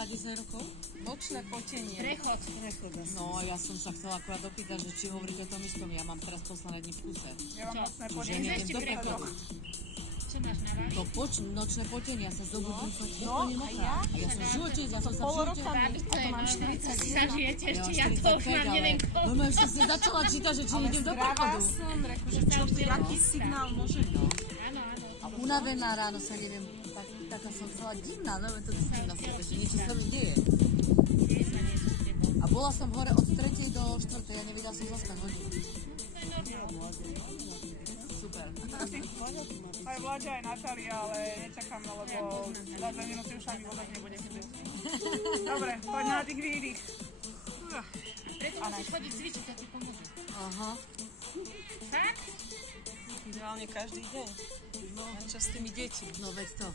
na 10 rokov? Bočné potenie. Prechod. No, ja som sa chcela akurát opýtať, že či hovoríte o tom istom. Ja mám teraz posledné dni v kuse. Ja mám bočné Že potenie. neviem do prechodu. Čo máš na vás? To nočné potenie, ja sa zobudím, som úplne a mokrá. ja? A ja som v živote, ja som sa v Pol živote... roka Babi, to je mám normálne, 40 si zažijete ešte, ja to už 45, mám neviem ale koľko. normálne som si začala čítať, že či Ale idem do zdravá prechodu. som, reku, že čo to, jaký signál môže byť? Áno, áno. A unavená ráno sa neviem, taká som celá divná, neviem, to cítim na sebe, že niečo sa mi deje. Deje sa niečo s tebou. A bola som hore od 3. do 4. Ja nevedela som zaspať hodinu. Super. Aj Vláďa, aj Natália, ale nečakám, lebo za 2 minúty už ani vôbec nebude chcieť. Dobre, poď nádych, výdych. Preto musíš chodiť cvičiť, to ti pomôže. Aha. Fakt? Ideálne každý deň. No, čo s tými deťmi? No veď to.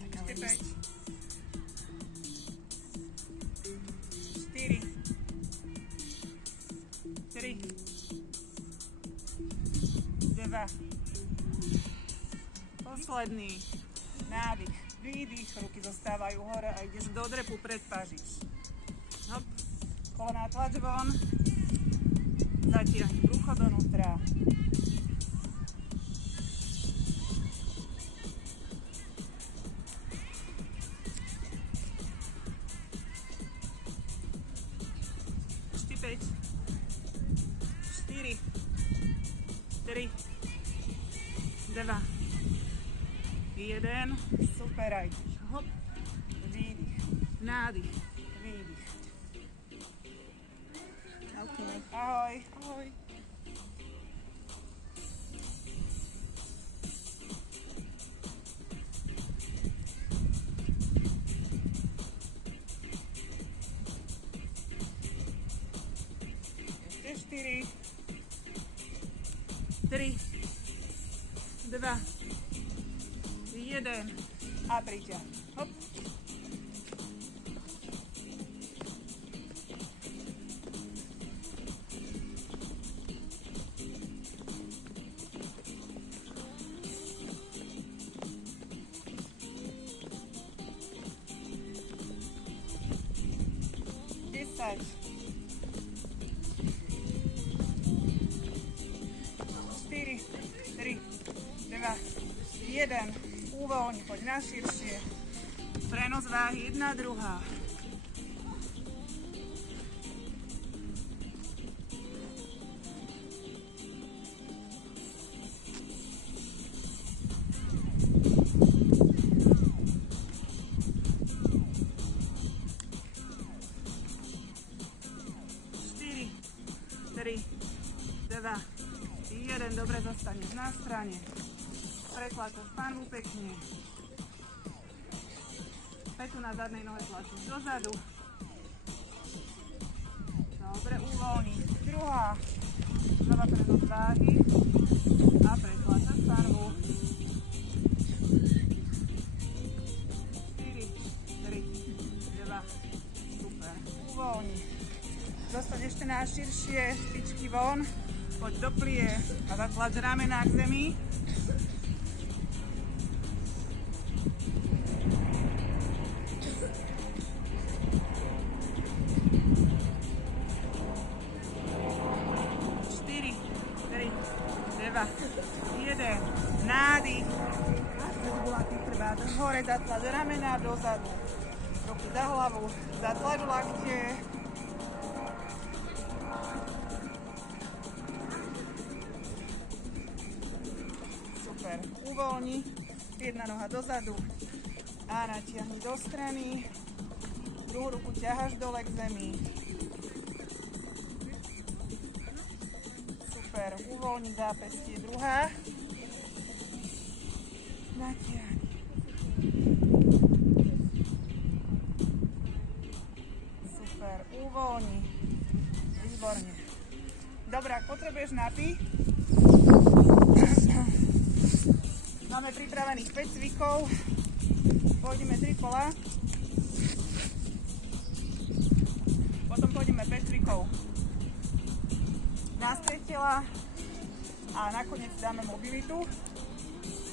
Tak ale 5, 4, 3, 2. Posledný. Nádych, výdych, ruky zostávajú hore a ideš do drepu, predpážiš. Hop, kolená tlač von. Zatiahni brucho donútra. Ešte 5, 4, 3, 2, 1. Super, aj hop, výdych, nádych, výdych. Ahoj. Ahoj. Ešte 4, 3, 2, 1 a priťah. Hop. Desať. 4, 3, 2, 1. Uvoľni, poď na širšie. Prenos váhy, jedna, druhá. Štyri, 3, 2, 1. Dobre, zostaneš na strane. Pretlačaš panvu pekne. Petu na zadnej nohe tlačíš dozadu. Dobre, uvoľni. Druhá. Znova prenos váhy. A pretlačaš panvu. 4, 3, 2. Super. Uvoľni. Zostaň ešte na širšie. Špičky von. Poď do plie a zatlač ramená k zemi. Nádych. Hore zatlač ramená dozadu. Ruky za hlavu. Zatlač lakte. Super. Uvoľni. Jedna noha dozadu. A natiahni do strany. Druhú ruku ťaháš dole k zemi. Super. Uvoľni zápästie. Druhá. Natiahni. Super, uvoľni. Výborne. Dobre, ak potrebuješ napí, máme pripravených 5 cvikov. Pôjdeme 3 kola. Potom pôjdeme 5 cvikov na stred tela a nakoniec dáme mobilitu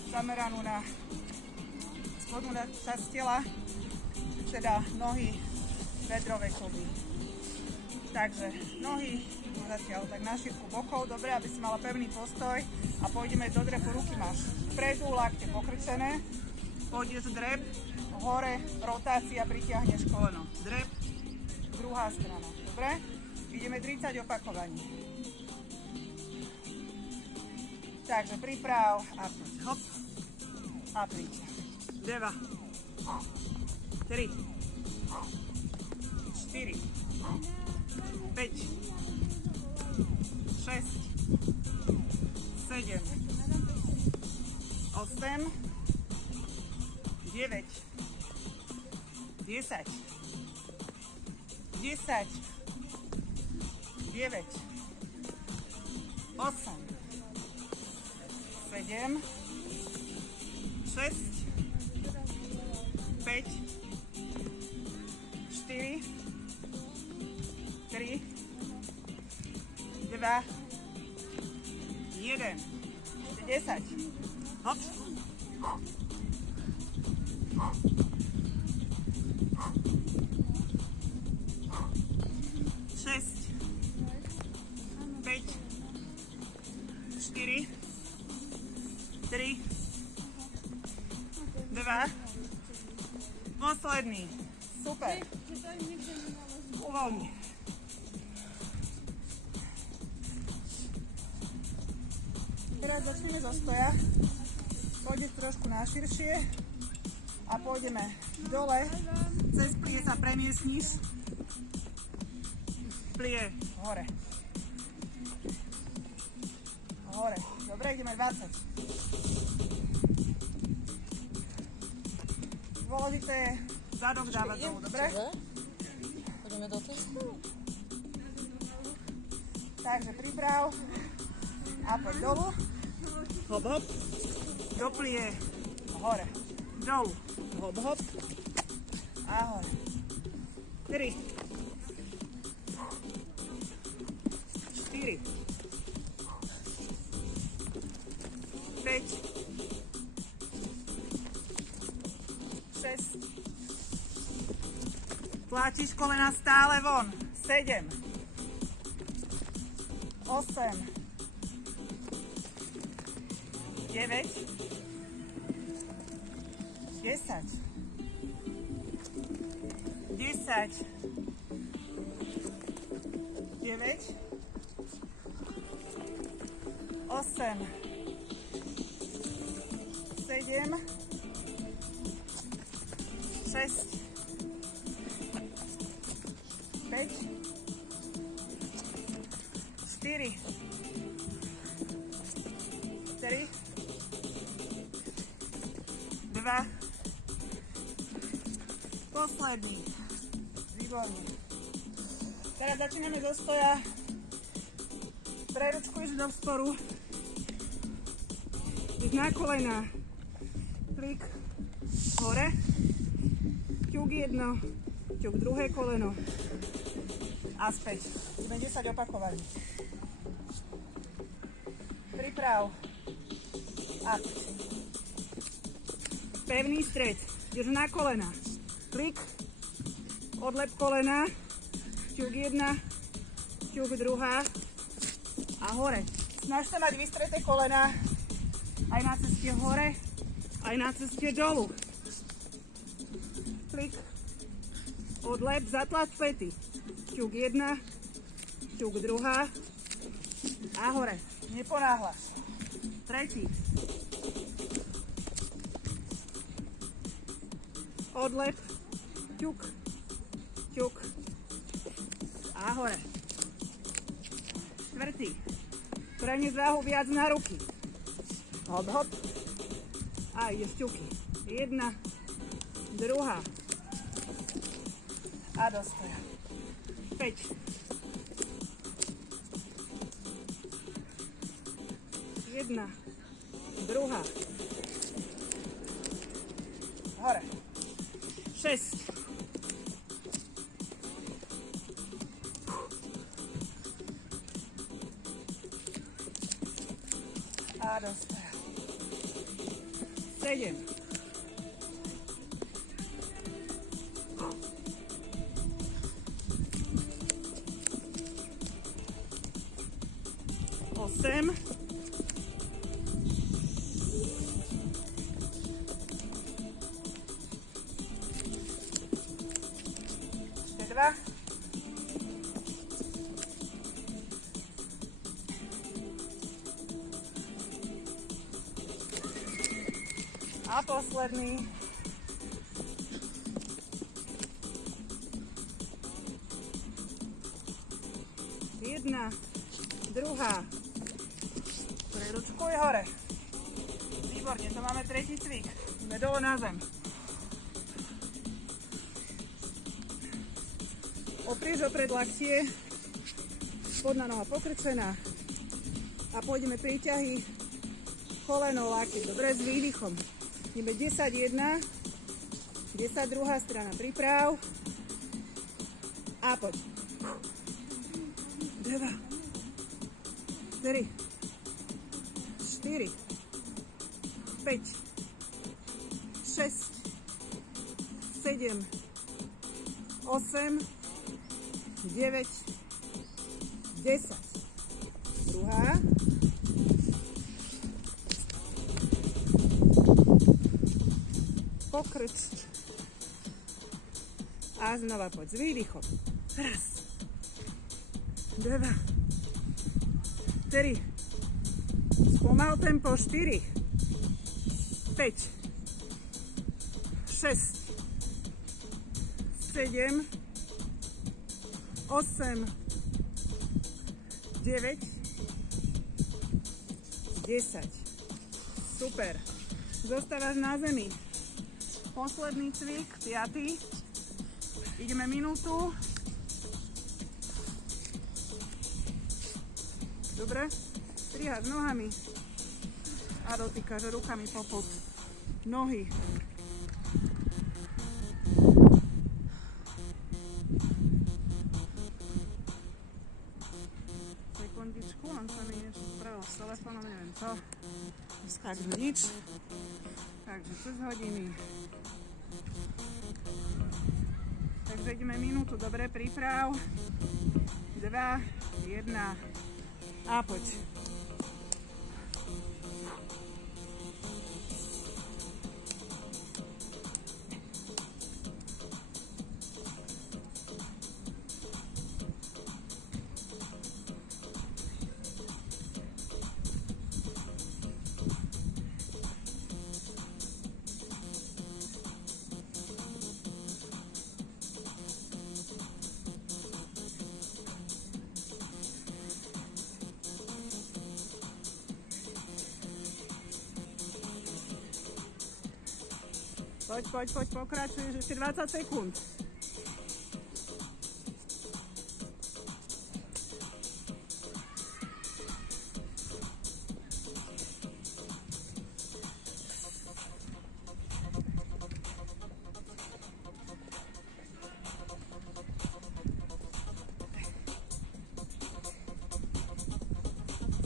zameranú na spodnú časť tela, teda nohy, bedrové klby. Takže nohy zatiaľ tak na šírku bokov, dobre, aby si mala pevný postoj a pôjdeme do drepu, ruky máš vpredu, lakte pokrčené, pôjdeš drep, hore, rotácia, pritiahneš koleno, drep, druhá strana, dobre? Ideme 30 opakovaní. Takže priprav a poď, hop, a príď. 2, 3, 4, 5, 6, 7, 8, 9, 10, 10, 9, 8, 7, 6, 5, 4, 3, 2, 1, 10, hop. 6, 5, 4, 3, 2, posledný. Super. Uvoľni. Teraz začneme zo stoja. Pôjdeš trošku na širšie a pôjdeme dole. Cez plie sa premiestniš. Plie hore. Hore. Dobre, ideme 20. Dôležité je zadok dávať dolu, dobre? Poďme do testu. Takže priprav a poď dolu. Hop, hop. Do plie. Hore. Dolu. Hop, hop. A hore. 3. 4. 5. 6. Tlačíš kolena stále von. 7. 8. 9. 10. 10. 9. 8. 7. 6. 5. 4. 3. 2. Posledný. Výborne. Teraz začíname zo stoja. Preručkuješ do vzporu. Ideš na kolena. Klik hore. Ťuk jedno. Ťuk druhé koleno. A späť. Ideme 10 opakovaní. Priprav. A pevný stred. Ideš na kolena. Klik. Odlep kolena. Ťuk jedna. Ťuk druhá. A hore. Snaž sa mať vystreté kolena. Aj na ceste hore. Aj na ceste dolu. Klik. Odlep. Zatlač pety. Ťuk jedna. Ťuk druhá. A hore. Neponáhľaš. Tretí. Odlep. Ťuk. Ťuk. A hore. Štvrtý. Prenies váhu viac na ruky. Hop, hop. A ideš ťuky. Jedna. Druhá. A do stoja. 5. 1. Druhá. Hore. 6. 7. 8, 2, a posledný. Jedna, druhá. Ručkuj hore. Výborne, to máme tretí cvik. Ideme dole na zem. Oprieš opred laktie, spodná noha pokrčená a pôjdeme príťahy, koleno, lakeť. Dobre, s výdychom. Ideme 10, 1, 10, druhá strana, priprav a poď. 2, 3, 4, 5, 6, 7, 8, 9, 10. Druhá. Pokrč. A znova poď s výdychom. Raz. 2. 3. Spomal tempo. 4. 5. 6. 7. 8, 9, 10. Super. Zostávaš na zemi. Posledný cvik, 5. Ideme minútu. Dobre. Strihaš nohami a dotýkaš rukami popod nohy. Sekundičku, on sa mi niečo spravil s telefónom, neviem čo. Skáču nič. Takže cez hodiny. Takže ideme minútu, dobre, príprav. 2, 1 a poď. Poď, pokračuješ ešte 20 sekúnd.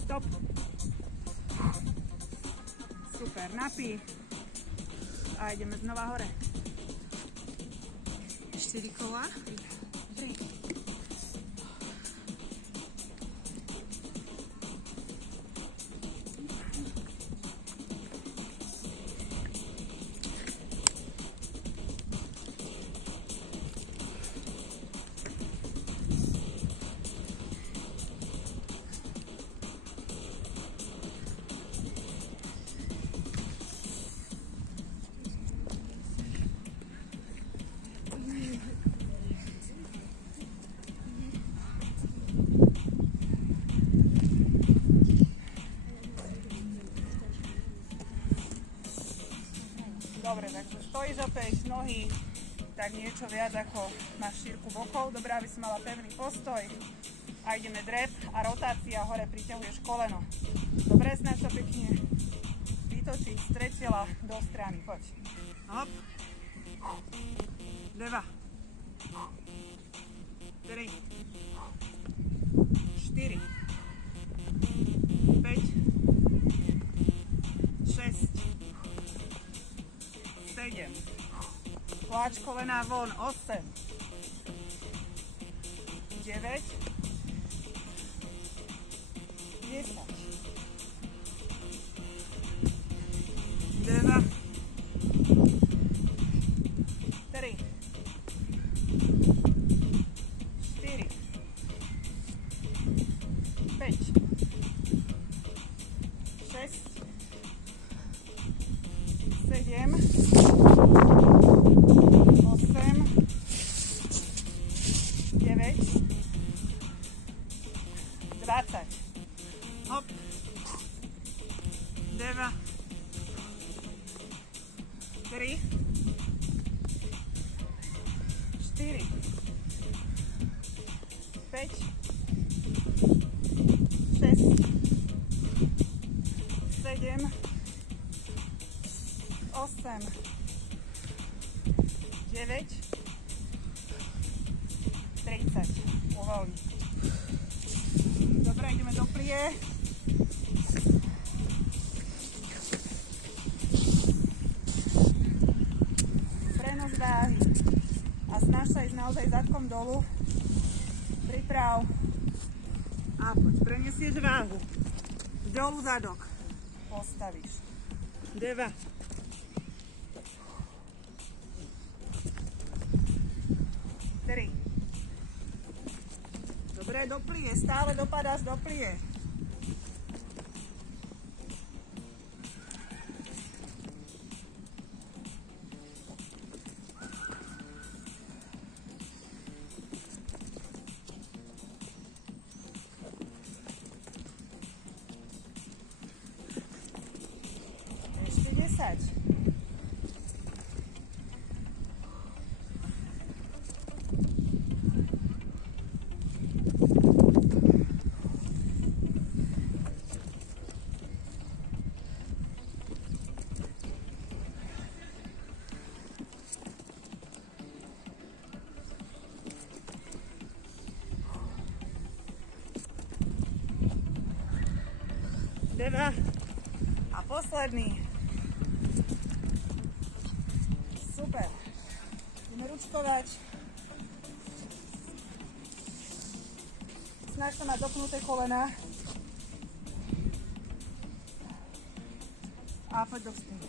Stop. Super, napí. A ideme znova hore. 4 kola. 3. Dobre, takže stojíš opäť, nohy, tak niečo viac ako máš šírku bokov. Dobre, aby si mala pevný postoj. A ideme drep a rotácia, hore priťahuješ koleno. Dobre, snaž sa pekne vytočiť, stred tela do strany. Poď. Hop. 2. 3. 4. 5. 6. 7. Tlač kolená von. 8. 9. 10. 2, 3, 4, 5, 6, 7, 8, 9, 30. Uvoľni. Dobre, ideme do plie. Prenos váhy. A snaž sa ísť naozaj zadkom dolu. Priprav. A poď, prenesieš váhu. Dolu zadok. Postavíš. 2. 3. Dobre, do plie. Stále dopadáš do plie. Ešte 10. A posledný. Super. Ideme ručkovať. Snaž sa mať dopnuté kolena. A poď do spiny.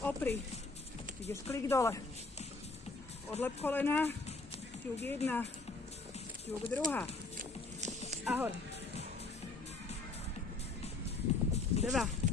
Opri. Ideš klik dole. Odlep kolena. Ťuk 1. Ťuk 2. A hore. 2.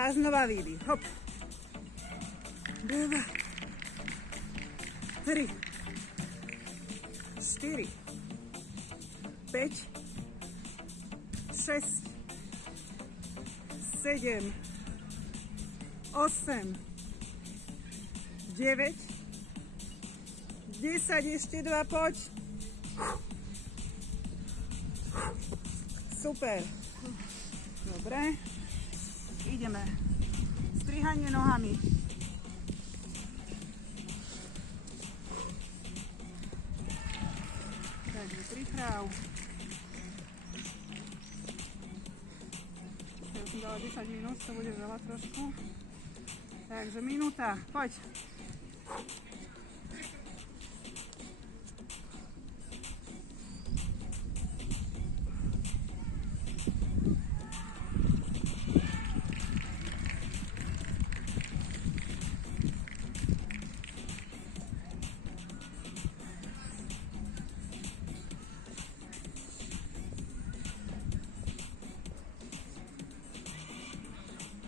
A znova výdych. Hop. 2, 3, 4, 5, 6, 7, 8, 9, 10, ešte 2, poď. Super. Dobre. Ideme. Strihanie nohami. Takže priprav. Ja som dala 10 minút, to bude veľa trošku. Takže minúta, poď.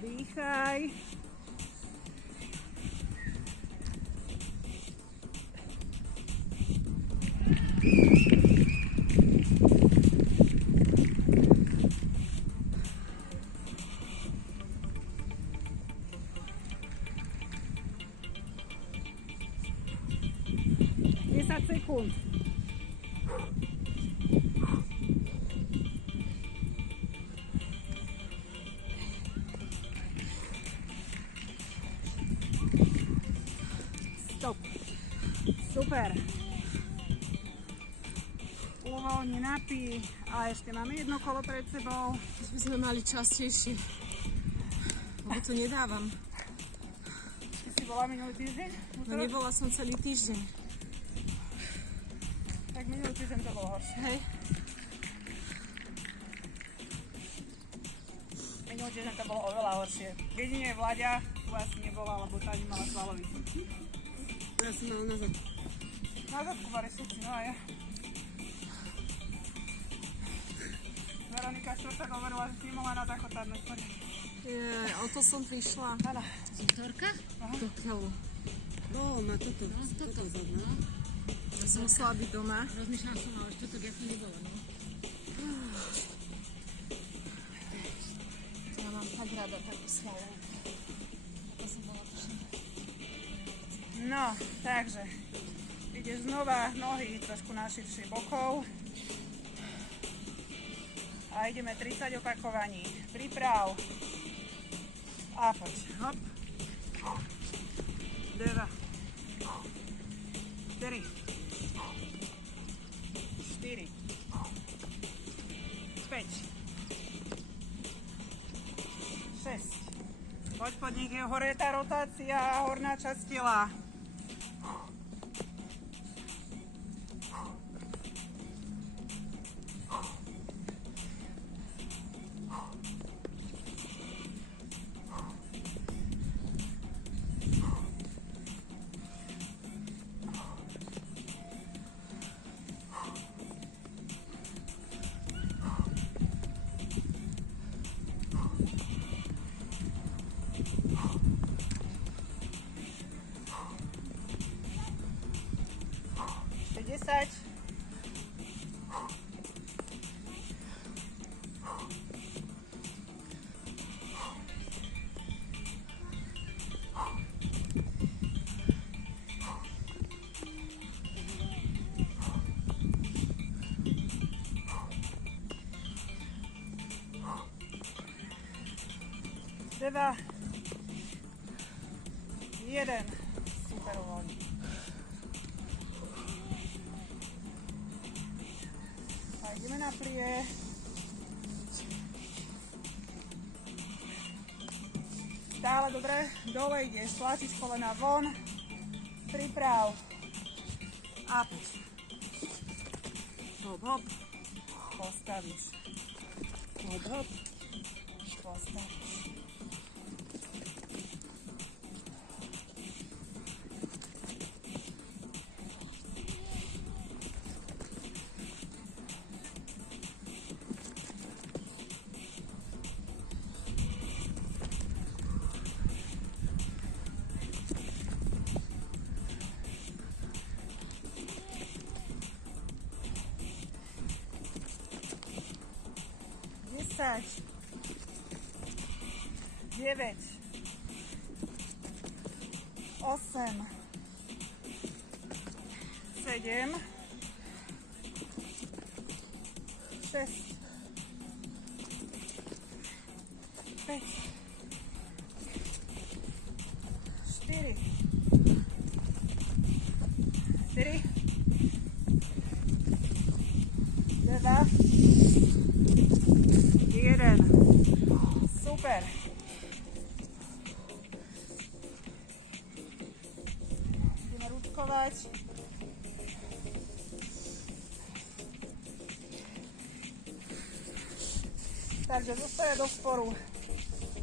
Dýchaj. Sekúnd. Stop. Super. Uvoľni, napí. A ešte máme jedno kolo pred sebou. By sme mali častejšie. Lebo to nedávam. Ty si bola minulý týždeň? No nebola som celý týždeň. Tak minulý týždeň to bolo horšie. Hej. Minulý týždeň to bolo oveľa horšie. Jedine Vlaďa tu asi nebola, lebo tá nemala svalový. Ja som mala na zadku. Na zadku mali všetci, no a ja. Veronika štvrtok hovorila, že si nemohla na záchodárne chodiť. O to som prišla. Áno. Z útorka? Do keľu. No, má toto. No, toto. zadné. Ja som musela byť doma. Rozmýšľam som, ale štvrtok ja tu nebola, no. Ja mám tak rada takú svalovú. Ako som bola tuším. No, takže ideš znova nohy trošku naširšie bokov. A ideme 30 opakovaní. Priprav. A poď. Hop. 2, 4, 4, 5, 6. Poď pod nich, je hore tá rotácia, horná časť tela. Ešte 10. Dva, jeden. Super uvoľni. A ideme na plie. Stále dobre. Dole ideš, tlačíš kolena von. Priprav. A poď. Hop, hop. Postavíš. Hop, hop. Postavíš. 9, 8, 7, 6, 5, 4, 3, 2, 1. Super. Ideme ručkovať. Takže zo stoja do sporu.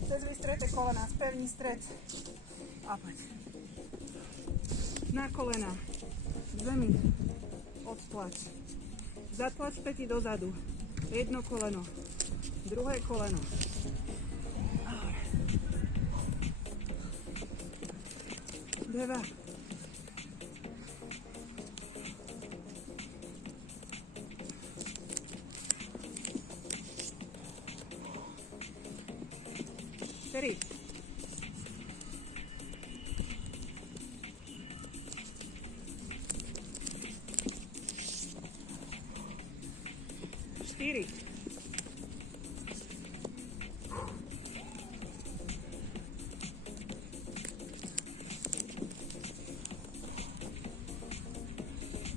Cez vystreté kolena, spevni stred. A poď. Na kolena. V zemi. Odtlač. Zatlač päti dozadu. Jedno koleno. Druhé koleno. Dva. Tri. Štyri.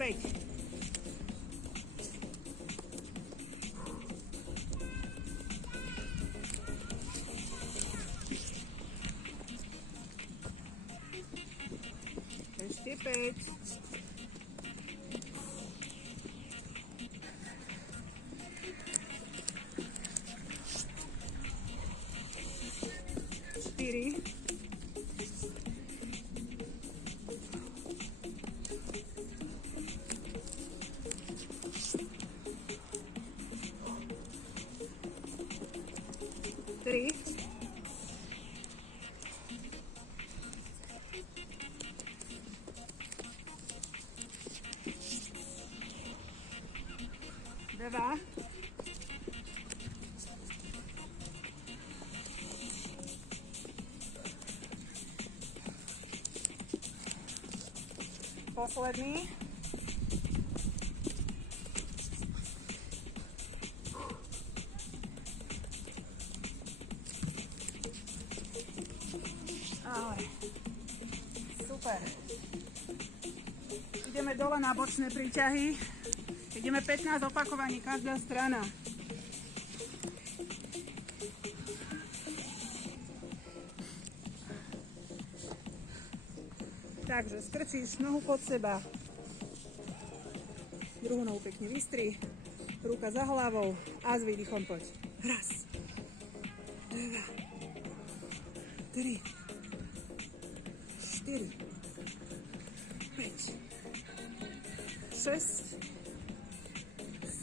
5. 5. 4. 3. 2. 'Posledný. Ahoj. Super. Ideme dole na bočné príťahy. Ideme 15 opakovaní, každá strana. Takže strčíš nohu pod seba. Druhú nohu pekne vystri. Ruka za hlavou a s výdychom poď. Raz. 2. 3. 4. 5. 6.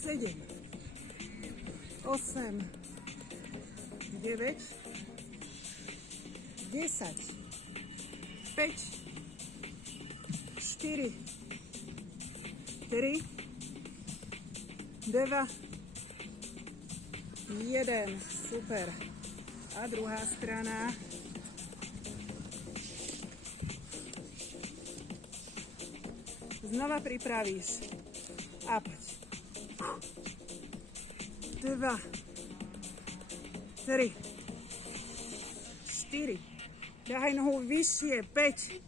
7. 8. 9. 10. 5. 4, 3, 2, 1. Super. A druhá strana. Znova pripravíš. A poď. 2, 3, 4. Ďahaj nohu vyššie. 5.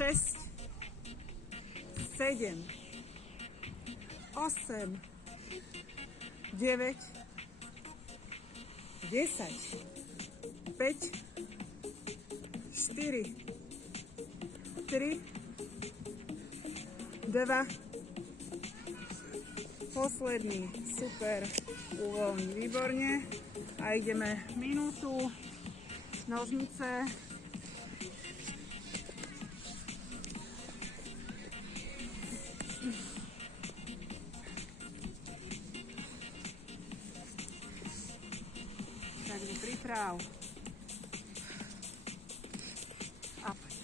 6, 7, 8, 9, 10, 5, 4, 3, 2, posledný. Super. Uvoľni. Výborne. A ideme minútu. Nožnice. Takže priprav. A poď.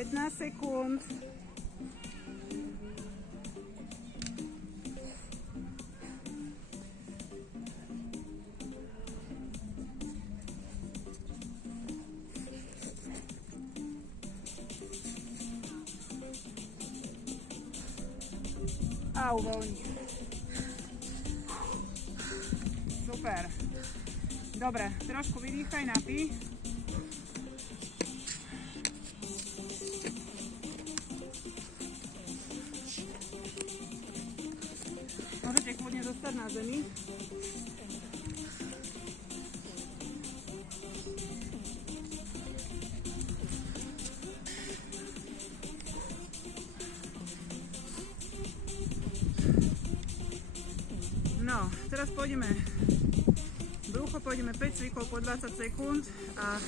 15 sekúnd. A uvoľni. Super. Dobre, trošku vydýchaj, napí. Môžete kľudne zostať na zemi. No, teraz pôjdeme brucho, pôjdeme 5 cvikov po 20 sekúnd a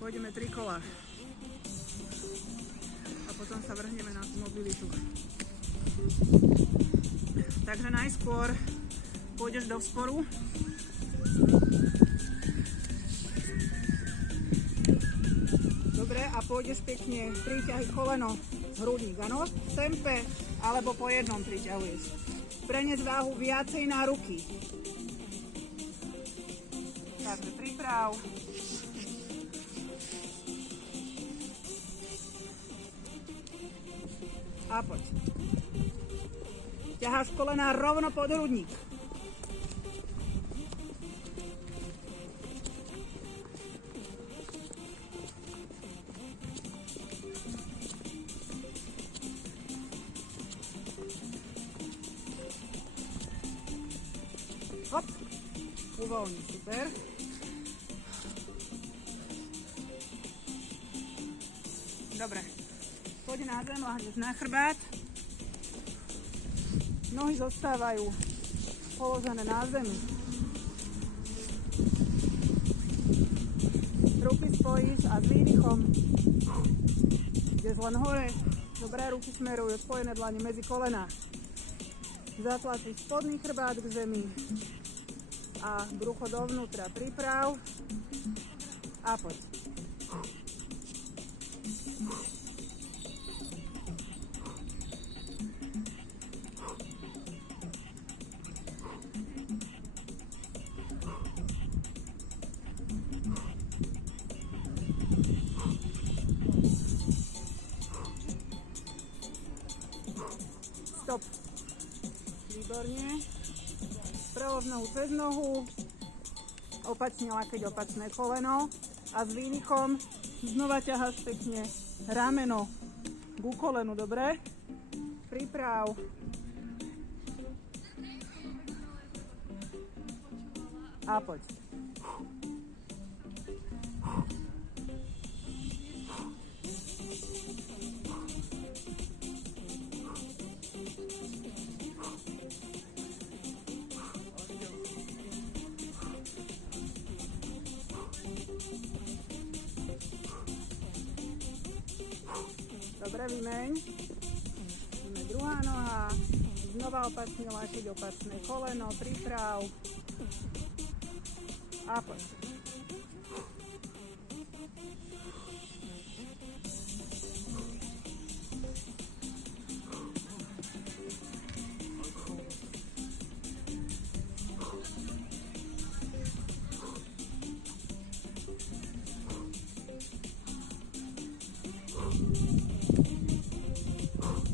pôjdeme 3 kola. A potom sa vrhneme na tú mobilitu. Takže najskôr pôjdeš do vzporu. Dobre, a pôjdeš pekne, priťahy koleno z hrudník, áno? V tempe alebo po jednom priťahuješ. Prenes váhu viacej na ruky. Takže priprav. A poď. Ťaháš kolená rovno pod hrudník. Hop, uvoľni, super. Dobre, poď na zem, lahneš na chrbát. Nohy zostávajú položené na zemi. Ruky spojíš a s výdychom ideš len hore. Dobré, ruky smerujú, spojené dlane medzi kolená. Zatlačíš spodný chrbát k zemi a brucho dovnútra. Priprav a poď. Stop. Výborne. Prelož nohu cez nohu, opačne lakeť, opačné koleno a s výdychom znova ťaháš pekne rameno ku kolenu, dobre? Priprav. A poď. Dobre, vymeň. Ideme druhá noha. Znova opačne lakeť, opačné koleno. Priprav. A poď.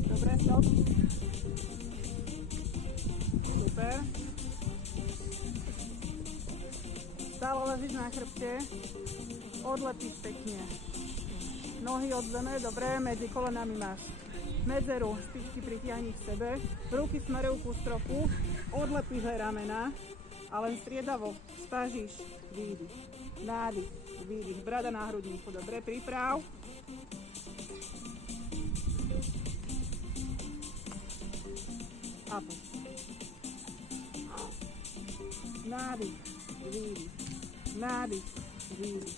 Dobre, stop. Super. Stále ležíš na chrbte. Odlepíš pekne nohy od zeme. Dobre, medzi kolenami máš medzeru. Špičky pritiahni k sebe. Ruky smerujú ku stropu. Odlepíš aj ramena. A len striedavo stážiš výdych. Nádych, výdych. Brada na hrudníku. Dobre, priprav. A poď. Nádych, výdych. Nádych, výdych.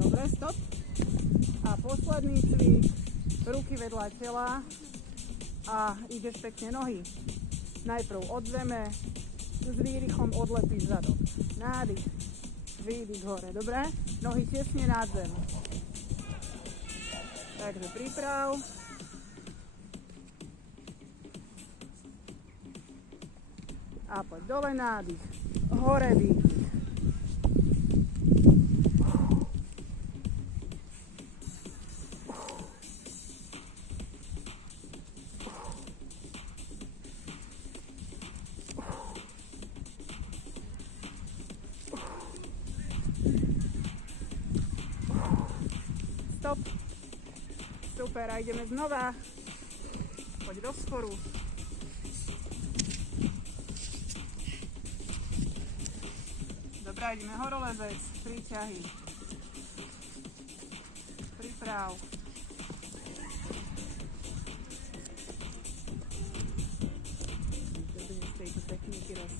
Dobre, stop. A posledný cvik. ruky vedľa tela a ideš pekne nohy. Najprv od zeme, s výdychom odlepíš zadok. Nádych, výdych hore, dobre? Nohy tesne nad zem. Takže priprav. A poď dole, nádych, hore výdych. Stop. Super, a ideme znova. Poď do sporu. Dobre, ideme horolezec, príťahy. Priprav. Dobre, z tejto techniky raz.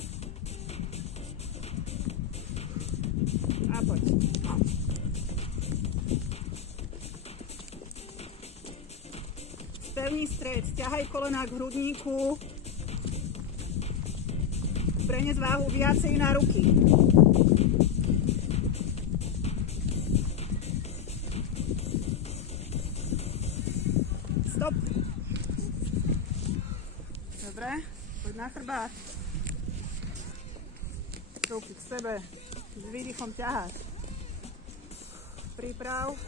A poď. Spevni stred, ťahaj kolená k hrudníku. Prenes váhu viacej na ruky. Stop. Dobre, poď na chrbát. Ruky k sebe. S výdychom ťaháš. Priprav.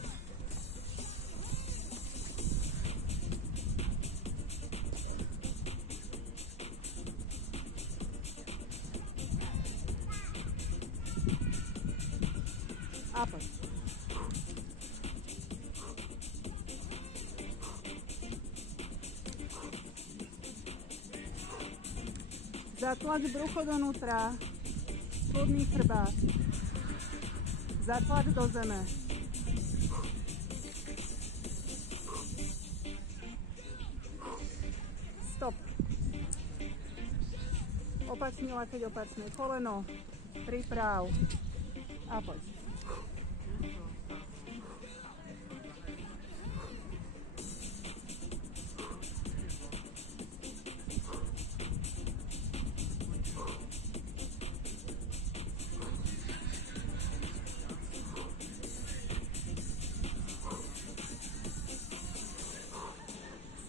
A poď. Zatlač brucho donútra, spodný chrbát. Zatlač do zeme. Stop. Opačný lakeť, opačné koleno. Priprav. A poď.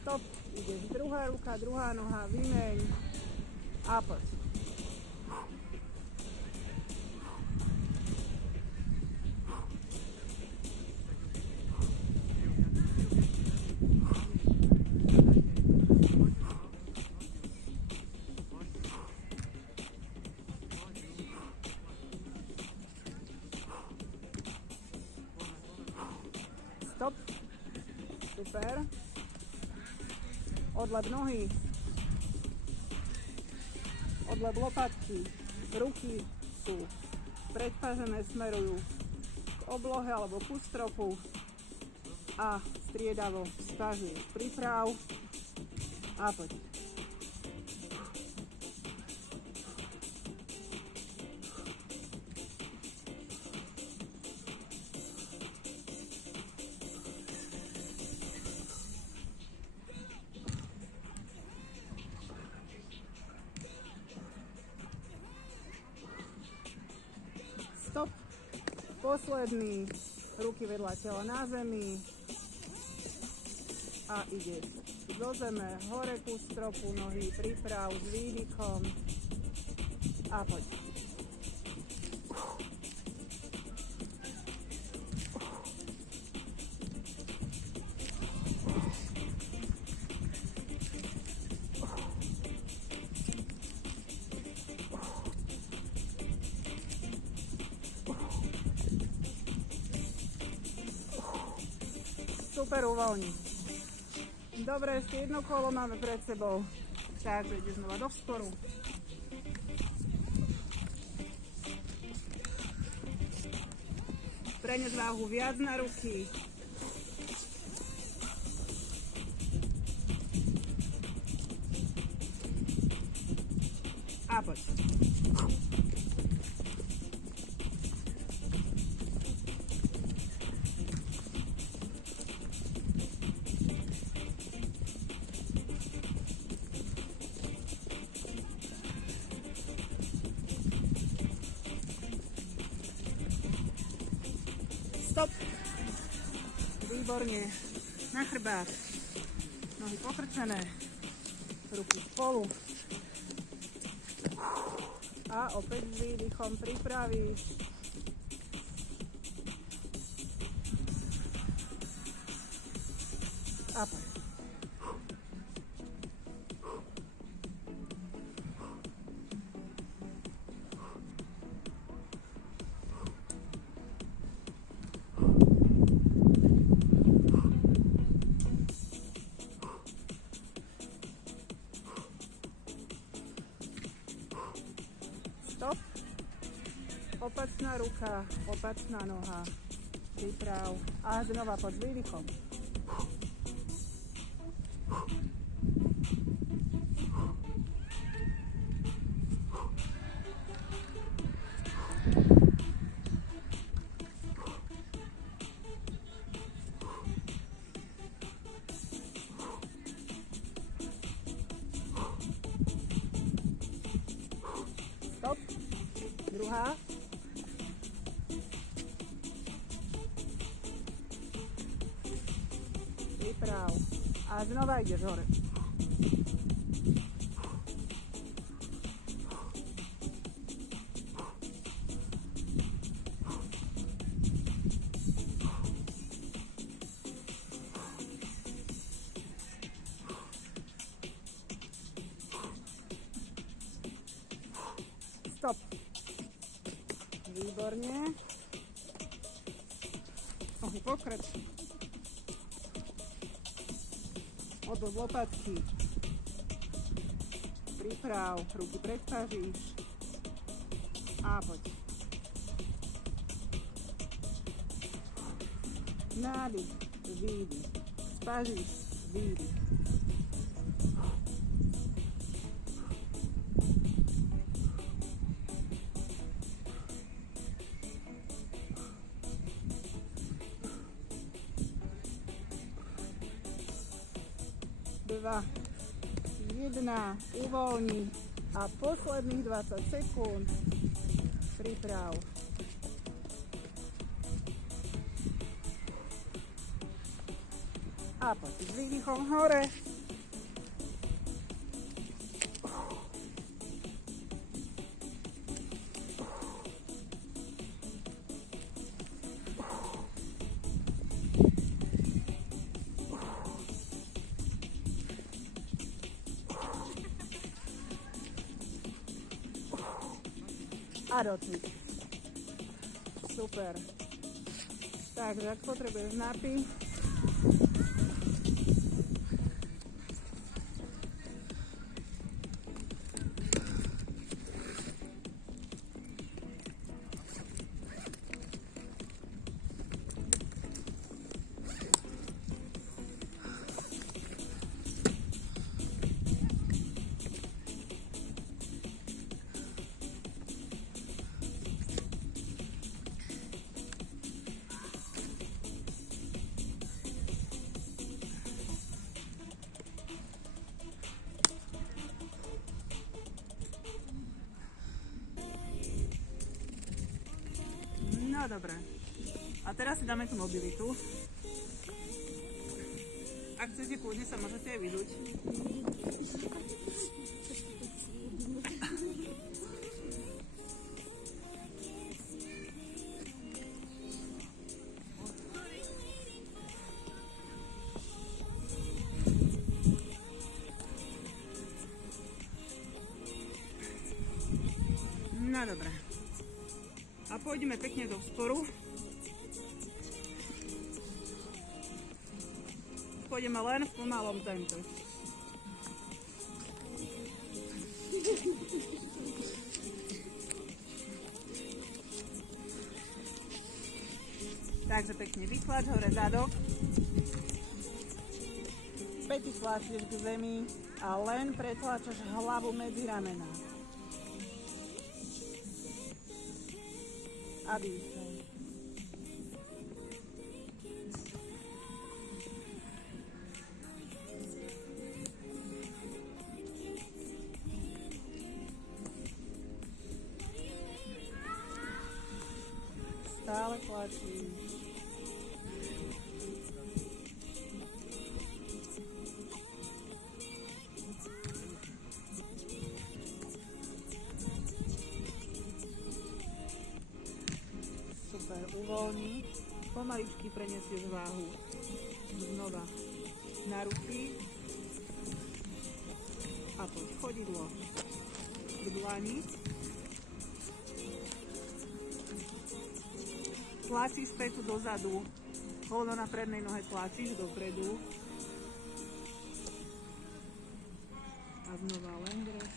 Stop, ideš druhá ruka, druhá noha, vymeň a poď. Stop, super. Odlep nohy, odlep lopatky, ruky sú predpažené, smerujú k oblohe alebo ku stropu a striedavo spažujú. Priprav a poď. Stop. Posledný. Ruky vedľa tela na zemi. A ideš do zeme, hore ku stropu, nohy priprav s výdychom. A poď. Super, uvoľni. Dobre, ešte jedno kolo máme pred sebou. Takže ide znova do vzporu. Prenes váhu viac na ruky. A poď. Stop. Výborne. Na chrbát. Nohy pokrčené. Ruky spolu. A opäť s výdychom pripravíš. A poď. Stop. Opačná ruka, opačná noha. Priprav. A znova pod výdychom. Stop. Druhá. Priprav. A znova ideš hore. Stop. Výborne. Nohy pokrč. Odlož lopatky. Priprav. Ruky pred pažíš. A poď. Nádych. Výdych. Spažíš. Výdych. Dva, jedna, uvoľni a posledných 20 sekúnd priprav. A poď s výdychom hore. A docvik. Super. Takže ak potrebuješ napij. No dobre. A teraz si dáme tú mobilitu. Ak chcete, kľudne sa môžete aj vyduť. No dobre. A pôjdeme pekne do vzporu. Pôjdeme len v pomalom tempe. Takže pekne vytlač hore zadok. Päty tlačíš k zemi a len pretlačaš hlavu medzi ramená. A dýchaj. Stále tlačíš. Pomaličky prenesieš váhu znova na ruky a poď chodidlo k dlani. Tlačíš petu dozadu, koleno na prednej nohe tlačíš dopredu a znova len drž.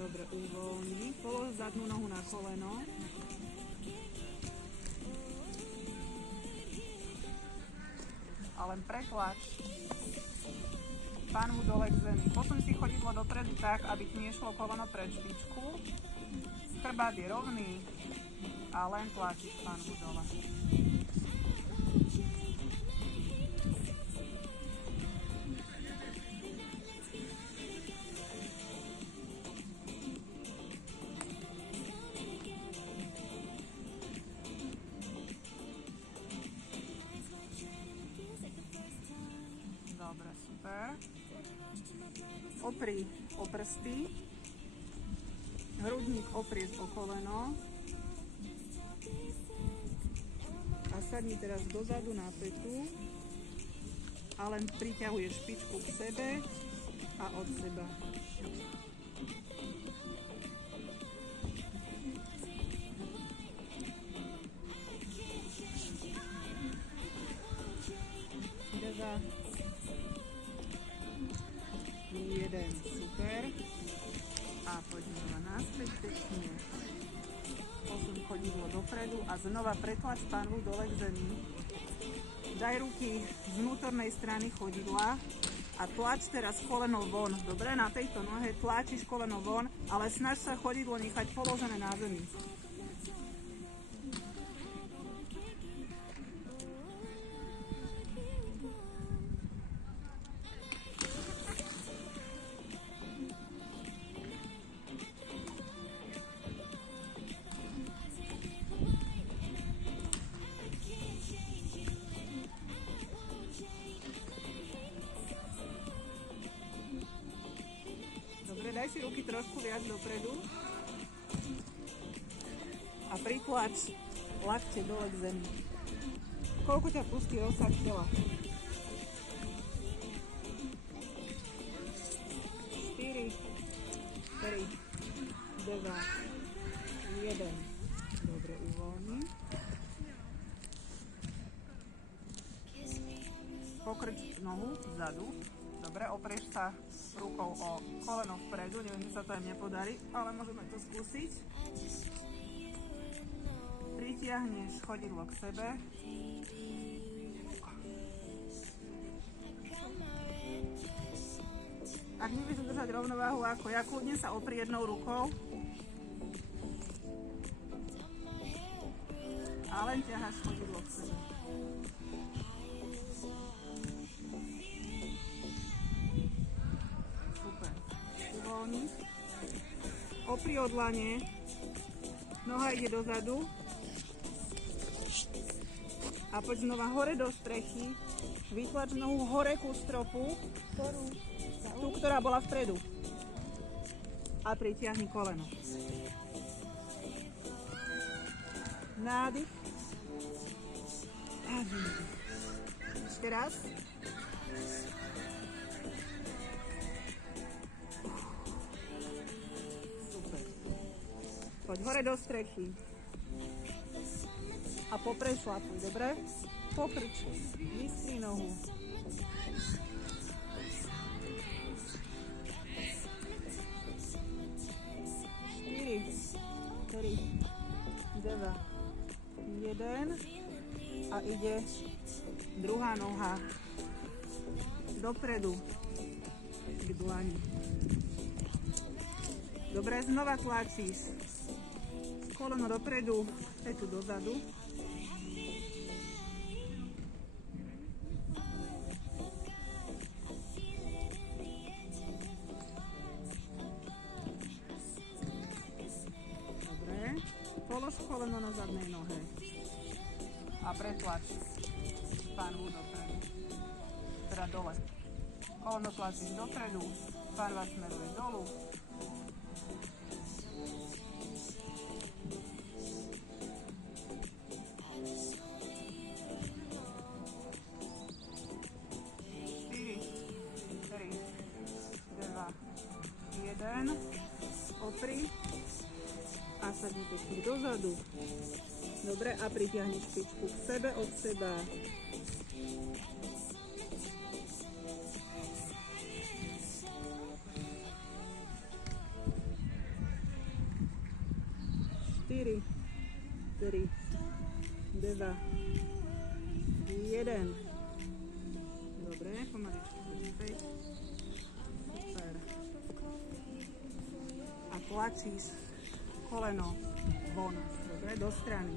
Dobre, uvoľni. Polož zadnú nohu na koleno. A len pretlač panvu dole k zemi. Posuň si chodidlo dopredu tak, aby ti nešlo koleno pred špičku. Chrbát je rovný a len tlačíš panvu dole. Dobre, super. Opri o prsty. Hrudník oprieš o koleno. A sadni teraz dozadu na petu. A len priťahuješ špičku k sebe a od seba. Dva. Jeden, super. A poďme naspäť pekne. Posuň chodidlo dopredu a znova pretlač panvu dole k zemi. Daj ruky z vnútornej strany chodidla a tlač teraz koleno von. Dobre, na tejto nohe tlačíš koleno von, ale snaž sa chodidlo nechať položené na zemi. Dobre, daj si ruky trošku viac dopredu a pritlač lakte dole k zemi. Koľko ťa pustí rozsah tela? 4, 3, 2, 1. Dobre, uvoľni. Pokrč nohu vzadu. Dobre, oprieš sa rukou o koleno vpredu, neviem, či sa to aj nepodarí, ale môžeme to skúsiť. Pritiahneš chodidlo k sebe. Ak nevieš udržať rovnováhu ako ja, kľudne sa opri jednou rukou. A len ťaháš chodidlo k sebe. Opri o dlane, noha ide dozadu a poď znova hore do strechy, vytlač nohu hore ku stropu, tú, ktorá bola vpredu, a pritiahni koleno. Nádych a výdych. Ešte raz. Poď hore do strechy a poprešlapuj, dobre? Pokrč, vystri nohu. 4, 3, 2, 1 a ide druhá noha dopredu k dlani. Dobre, znova tlačíš koleno dopredu, petu dozadu. Dobre. Polož koleno na zadnej nohe a pretlač pánvu dopredu, teda dole. Koleno tlačíš dopredu, pánva smeruje dolu. Opri a sadni pečku dozadu. Dobre, a pritiahni špičku k sebe od seba. Štyri, 3, 2, 1. Dobre, pomaličku späť. Super. A tlačíš koleno von, dobre, do strany.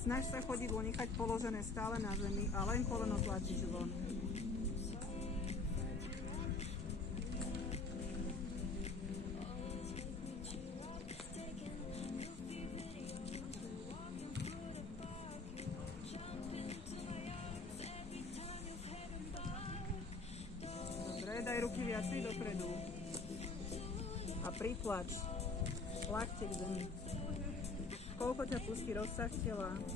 Snaž sa chodidlo nechať položené stále na zemi a len koleno tlačíš von. Dobre, daj ruky viacej dopredu. A pritlač lakte k zemi. Koľko ťa pustí rozsah tela? 4,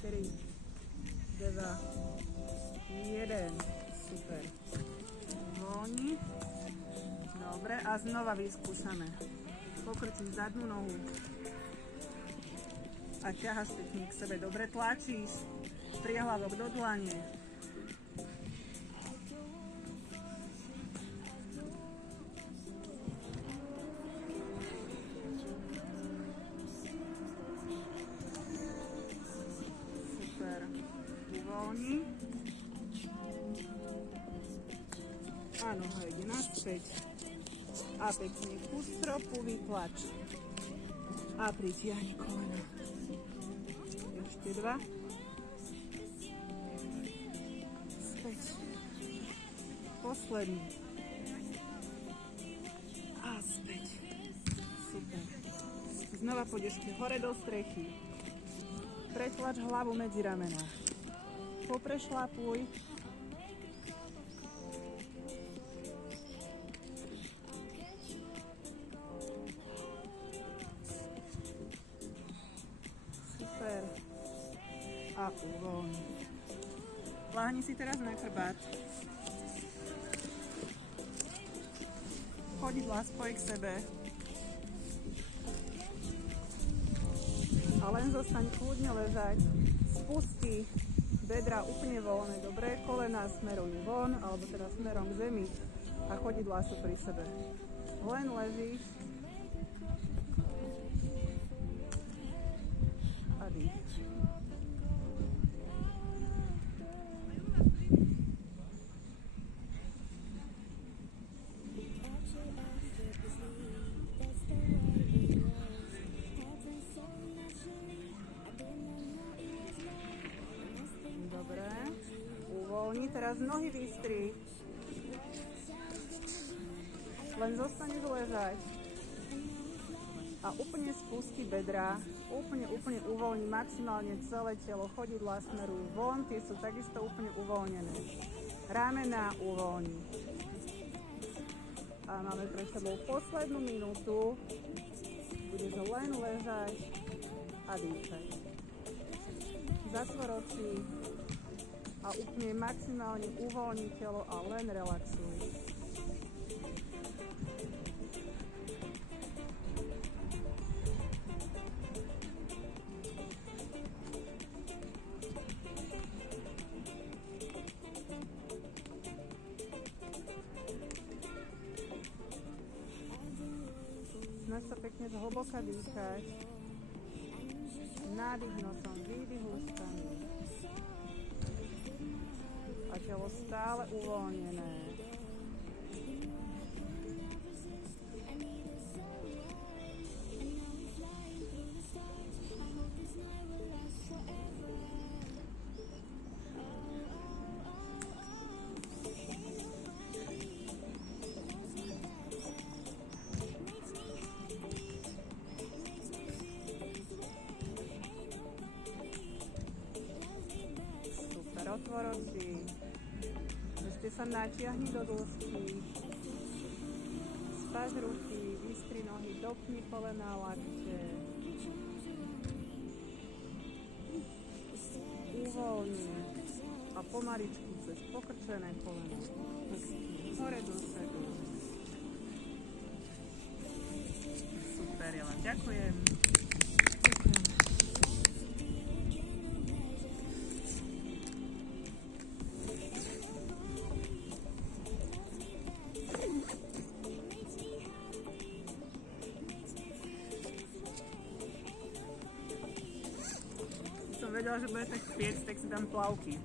3, 2, 1. Super. Voľni. Dobre, a znova vyskúšame. Pokrčíš zadnú nohu a ťaháš pekne k sebe. Dobre, tlačíš priehlavok do dlane. Super. Uvoľni. A noha ide naspäť. A pekne ku stropu vytlač. A pritiahni kolena. Ešte 2. Späť. Posledný. A späť. Super. Znova pôjdeš hore do strechy. Pretlač hlavu medzi ramená. Poprešlapuj. Super. A uvoľni. Láhni si teraz na chrbát. Chodidlá spoj k sebe. A len zostaň kľudne ležať. Spusti bedra úplne voľné. Dobre, kolená smerujú von, alebo teda smerom k zemi. A chodidlá sú pri sebe. Len ležíš. A dých. Dobre, uvoľni, teraz nohy vystri. Len zostaneš ležať a úplne spusti bedra, úplne uvoľni maximálne celé telo, chodidlá smerujú von, tie sú takisto úplne uvoľnené. Ramená uvoľni. A máme pred sebou poslednú minútu, budeš len ležať a dýchať. Zatvor oči a úplne maximálne uvoľni telo a len relaxuj. Snaž sa pekne zhlboka dýchať. Nádych nosom, výdych ústami. A telo stále uvoľnené. sa natiahni do dĺžky. Spaž ruky, vystri nohy, dopni kolená, lakte. Uvoľni a pomaličku cez pokrčené koleno. Hore do stredu. Super, ja vám ďakujem. Som vedela, že bude tak piec, tak si dám plavky.